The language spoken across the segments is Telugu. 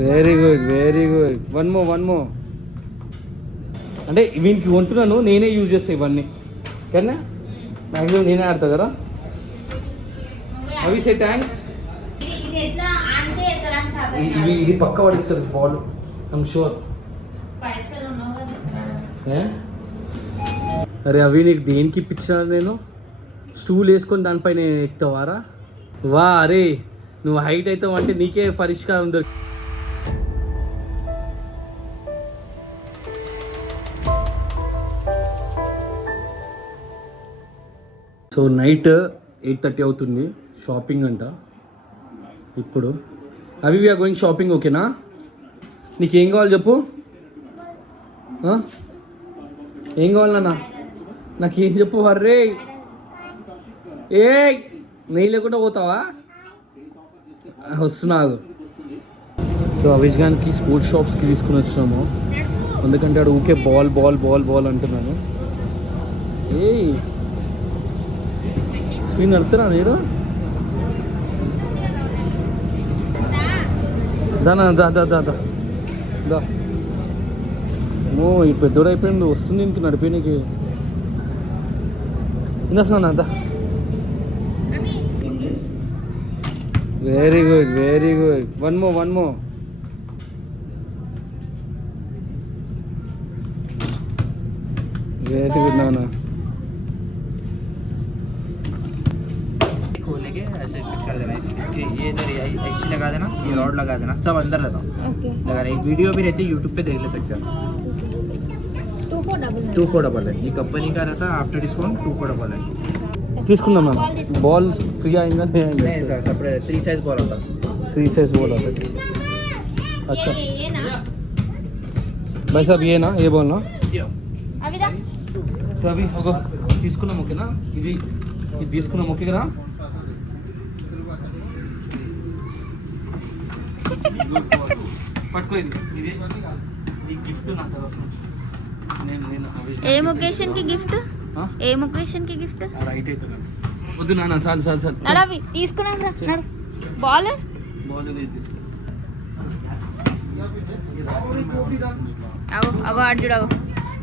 Very good very good. One మో అంటే వీనికి కొంటున్నాను, నేనే యూజ్ చేస్తాను ఇవన్నీ కానీ మ్యాక్సిమం నేనే ఆడతా కదా. అవి సే థ్యాంక్స్. ఇది పక్క పడిస్తారు బాల్, ఐమ్ షూర్. అరే అవి నీకు దేనికి ఇప్పించాను నేను? స్టూల్ వేసుకొని దానిపైన ఎక్కుతావారా? వా అరే నువ్వు హైట్ అవుతావు అంటే నీకే పరిష్కారం దొరికి. సో నైట్ 8:30 అవుతుంది, షాపింగ్ అంట ఇప్పుడు. అవి వీఆర్ గోయింగ్ షాపింగ్, ఓకేనా? నీకేం కావాలి చెప్పు. ఏం కావాలన్నా నాకేం చెప్పు. అర్రే ఏ నెయ్యి లేకుండా పోతావా? వస్తున్నావు. సో అవిష్ గానికి స్పోర్ట్స్ షాప్స్కి తీసుకుని వచ్చినాము, ఎందుకంటే ఆడు ఊకే బాల్ బాల్ బాల్ బాల్ అంటున్నాను. ఏయ్ నేను నడుతున్నా నేను దానా దా దా దా దా దా. ఓ ఈ పెద్దోడు అయిపోయింది, వస్తుంది ఇంక నడిపోయినకి. విన్నాస్తున్నా దా. Very good very good. One మో వెరీ గుడ్ నాన్న. ऐसे फिट कर देना, इसके ये इधर ऐसी लगा देना, ये रॉड लगा देना, सब अंदर रहता लगा रहा है. वीडियो भी रहती है, यूट्यूब पे देख ले सकते हो. 2499 ये कंपनी का रहता है, आफ्टर डिस्काउंट 2499. తీసుకుందాం మ్యామ్. బాల్ ఫ్రీ అయిందా? नहीं सर, सेपरेट 3 साइज बॉल होता है. 3 साइज बॉल होता है. अच्छा भाई साहब ये ना ये बॉल ना సో అవి ఒక తీసుకున్నాం, ఓకేనా? ఇది తీసుకున్నాం, ఓకేనా? పట్టుకో. ఇది గిఫ్ట్ నా తరఫు నుంచి. ఏం ఒకేషన్ కి గిఫ్ట్? ఏం ఒకేషన్ కి గిఫ్ట్? రైట్ అయితే వద్దు నాన్న, చాలు చాలు చాలు. నడవి తీసుకున్నాం రా. నడు. బాల్ తీసుకో. అగో అడ్డు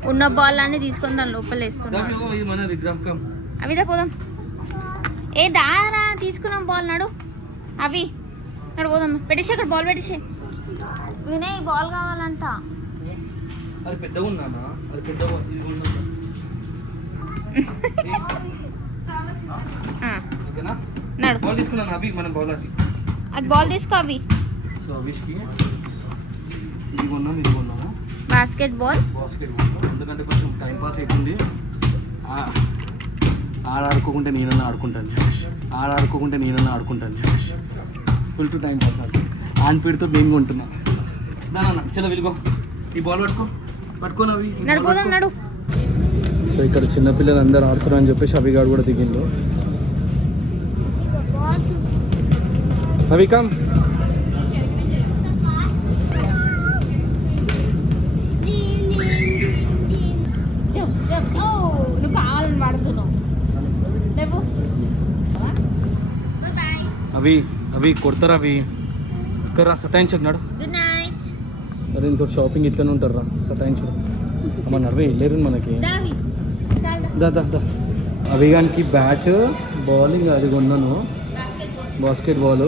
ఉన్న బాల్ అన్ని తీసుకొని దాని లోపల వేస్తున్నాడు. అవిదా పోదాం. ఏ దారా తీసుకున్నాం బాల్. నడు అవి నడు పోదాం. పెట్టేసి అక్కడ బాల్ పెట్టేసి. వినయ్ బాల్ కావాలంట. అది పెద్దగా ఉన్నానా? అది పెద్దగా నడు. బాల్ తీసుకున్నాను అవి, మన బాల్ అది. అది బాల్ తీసుకో అవి. సో అవిష్కి ఇది కొన్నాము. బాస్కెట్ బాల్ ఎందుకంటే కొంచెం టైం పాస్ అవుతుంది. ఆడుకోకుంటే నేనన్నా ఆడుకుంటాను చెప్పేసి ఫుల్ టు టైం పాస్ అవుతుంది. ఆన్ పీడితో నేను కొంటున్నా. నాన్న చలో వెళ్ళిపో. ఈ బాల్ పట్టుకోను అవి. నడు. సో ఇక్కడ చిన్నపిల్లలు అందరూ ఆడుతున్నారు అని చెప్పేసి అవిగాడు కూడా దిగిండు. అవి కమ్. నువ్వు కావాలని పడుతున్నావు. అవి కొడతారా? అవి ఇక్కడ సతాయించన్నాడు. Good night. అరే ఇంతో షాపింగ్ ఇట్లనే ఉంటారా? సతాయించడు అమ్మ. నడవే వెళ్ళారు మనకి. దా అవిగానికి బ్యాట్ బౌలింగ్ అది కొన్నాను, బాస్కెట్ బాల్.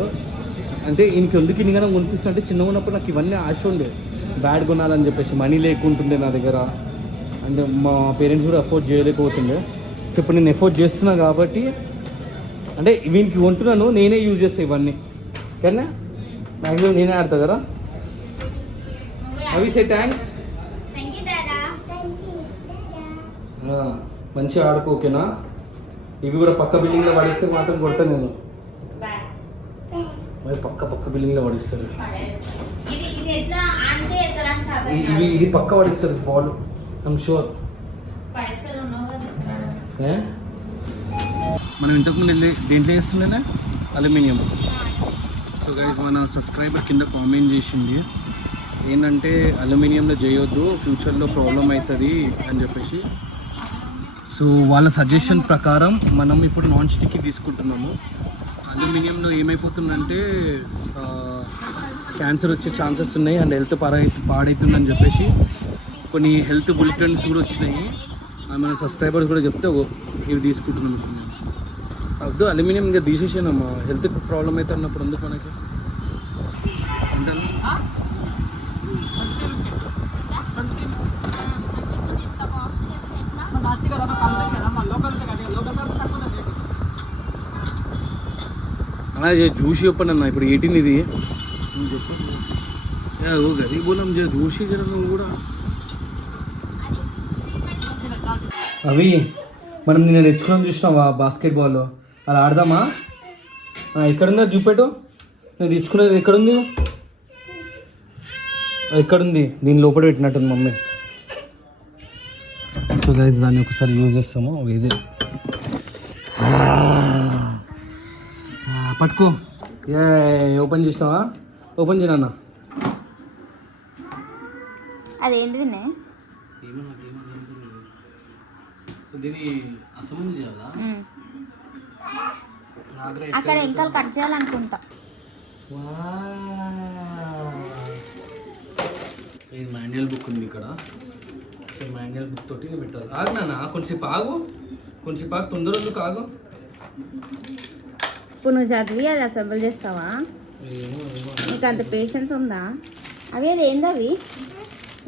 అంటే ఇంక ఎందుకు ఇన్నిగానే కొనిపిస్తుంటే చిన్నగా ఉన్నప్పుడు నాకు ఇవన్నీ ఆశ ఉండే, బ్యాట్ కొనాలని చెప్పేసి. మనీ లేకుంటుండే నా దగ్గర, అంటే మా పేరెంట్స్ కూడా అఫోర్డ్ చేయలేకపోతుండే. సో ఇప్పుడు నేను ఎఫోర్డ్ చేస్తున్నా కాబట్టి, అంటే వీనికి కొంటున్నాను, నేనే యూజ్ చేస్తాను ఇవన్నీ కానీ మ్యాక్సిమం నేనే ఆడతా కదా. అవి సే థ్యాంక్స్. మంచిగా ఆడుకో, ఓకేనా? ఇవి కూడా పక్క బిల్డింగ్లో పడిస్తే మాత్రం కొడతా నేను. మరి పక్క బిల్డింగ్లో పడిస్తారు ఇది పక్క పడిస్తారు బాల్, ఐమ్ షూర్. మనం ఇంతకుముందు వెళ్ళి దేంట్లో వేస్తుండే అల్యూమినియం. సో గైస్ మన సబ్స్క్రైబర్ కింద కామెంట్ చేసింది ఏంటంటే అల్యూమినియంలో చేయొద్దు, ఫ్యూచర్లో ప్రాబ్లం అవుతుంది అని చెప్పేసి. సో వాళ్ళ సజెషన్ ప్రకారం మనం ఇప్పుడు నాన్ స్టిక్కి తీసుకుంటున్నాము. అల్యూమినియంలో ఏమైపోతుందంటే క్యాన్సర్ వచ్చే ఛాన్సెస్ ఉన్నాయి అండ్ హెల్త్ పాడవుతుందని చెప్పేసి కొన్ని హెల్త్ బులెటిన్స్ కూడా వచ్చినాయి. మన సబ్స్క్రైబర్స్ కూడా చెప్తే ఇవి తీసుకుంటున్నాను. వద్దు అల్యూమినియం ఇంకా తీసేసానమ్మా, హెల్త్ ప్రాబ్లం అయితే అన్నప్పుడు ఎందుకు మనకి అంటాను. జ్యూస్ చెప్పండి అన్న, ఇప్పుడు 18 ఇది చెప్పండి. గరీబ్ బోలం జ్యూస్ నువ్వు కూడా. అవి మనం నిన్న తెచ్చుకున్నాం చూసినావా బాస్కెట్బాల్, అలా ఆడదామా? ఎక్కడుందా చూపెట్టు. నేను తెచ్చుకునేది ఎక్కడుంది? ఎక్కడుంది? దీని లోపల పెట్టినట్టుంది మమ్మీ. సో గైస్ దాన్ని ఒకసారి యూజ్ చేస్తాము. ఇదే పట్టుకో. ఓపెన్ చేసినావా? ఓపెన్ చేయనా? అదేంటి వినే దీన్ని అసెంబ్లీ చేయాలా? అక్కడ ఇంకా కట్ చేయాలనుకుంటా. మాన్యువల్ బుక్ ఉంది ఇక్కడ. సో మాన్యువల్ బుక్ తోటి పెట్టాలి. ఆగునా కొంచెంసేపు ఆగు, కొంచెంసేపు ఆగు, తొందరలు కాగు. ఇప్పుడు నువ్వు చదివి అది అసెంబుల్ చేస్తావా? నీకు అంత పేషెన్స్ ఉందా? అవి అది ఏందవి?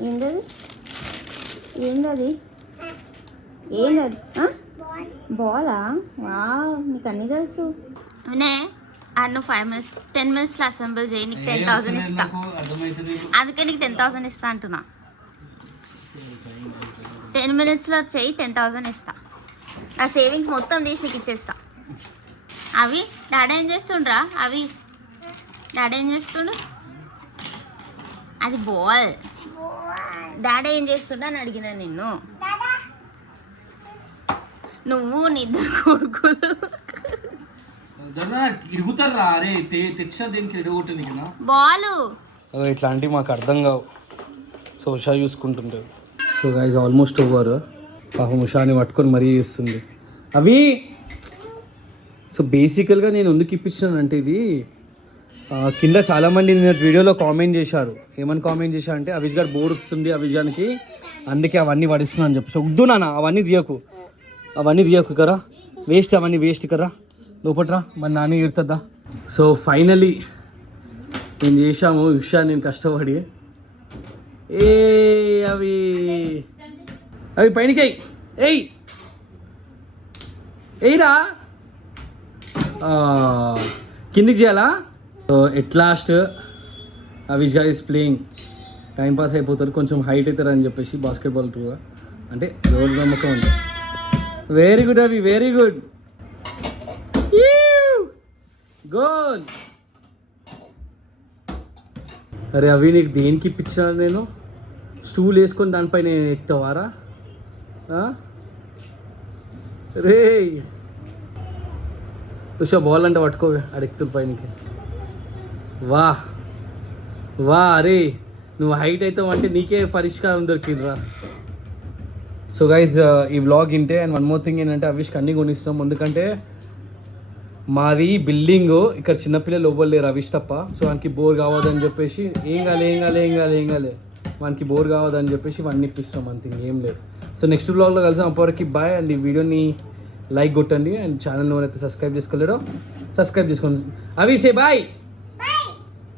ఏందది? ఏందది? ఏందది? బాలా? వా, నీకు అన్నీ తెలుసు. వినే నువ్వు 5 minutes 10 minutesలో అసెంబుల్ చేయి, నీకు 10,000 ఇస్తా. అందుకే నీకు 10,000 ఇస్తా అంటున్నా. 10 minutesలో చేయి, 10,000 ఇస్తా. నా సేవింగ్స్ మొత్తం తీసి నీకు ఇచ్చేస్తా. అవి డాడీ ఏం చేస్తుండ్రా? అవి డాడీ ఏం చేస్తుండు? అది బాల్. డాడీ ఏం చేస్తుండ అని అడిగినా నిన్ను. నువ్వు నీ ఇద్దరు కొడుకులు ఇరుగుతారా? అరే తెచ్చా దేనికి ఎడగొట్టింది కదా బాలు. ఇట్లాంటివి మాకు అర్థం కావు. సో ఉషా చూసుకుంటుంటారు. So guys almost over. పాపం ఉషాని పట్టుకొని మరీ చేస్తుంది అవి. సో బేసికల్గా నేను ఎందుకు ఇప్పించానంటే ఇది కింద చాలామంది నేను వీడియోలో కామెంట్ చేశారు. ఏమని కామెంట్ చేశారు అంటే అవిజ్ గారు బోర్డు వస్తుంది అవిజానికి, అందుకే అవన్నీ పడిస్తున్నా అని చెప్పి. సో వద్దు నాన్న, అవన్నీ తీయకు, అవన్నీ తీయకు కరా, వేస్ట్, అవన్నీ వేస్ట్ కరా, లోపట్రా, మన నాన్న ఇడుతుందా. సో ఫైనలీ నేను చేశాము విషయాన్ని, నేను కష్టపడి. ఏ అవి అవి పైనకి ఎయిరా కిందికి చేయాలా? సో ఎట్ లాస్ట్ అవిష్ గారు ఇస్ ప్లేయింగ్, టైంపాస్ అయిపోతారు, కొంచెం హైట్ అవుతారు అని చెప్పేసి బాస్కెట్బాల్ ట్రూగా అంటే ఎవరి నమ్మకం ఉంది. వెరీ గుడ్ అవి, వెరీ గుడ్ గోల్. అరే అవి నీకు దేనికి ఇప్పించాను నేను? స్టూల్ వేసుకొని దానిపైన ఎక్కుతావారా రే? ఉషా బాల్ అంటే పట్టుకో, అడెక్కుతుంది పైనకి. వా వా, అరే నువ్వు హైట్ అవుతావు అంటే నీకే పరిష్కారం దొరికిందిరా. సో గైజ్ ఈ వ్లాగ్ ఇంటే. అండ్ వన్ మోర్ థింగ్ ఏంటంటే అవిష్కి అన్నీ కొనిస్తాం, ఎందుకంటే మాది బిల్డింగ్, ఇక్కడ చిన్నపిల్లలు ఎవ్వలేరు అవిష్ తప్ప. సో వానికి బోర్ కావద్దని చెప్పేసి ఏం కాలే వానికి బోర్ కావద్దని చెప్పేసి ఇవన్నీ ఇప్పిస్తాం, అంతే ఏం లేదు. సో నెక్స్ట్ వ్లాగ్లో కలిసాం. అప్పటికి బాయ్. అండ్ ఈ వీడియోని లైక్ కొట్టండి అండ్ ఛానల్ ఎవరైతే సబ్స్క్రైబ్ చేసుకోలేరో సబ్స్క్రైబ్ చేసుకోండి. అవి సే బాయ్.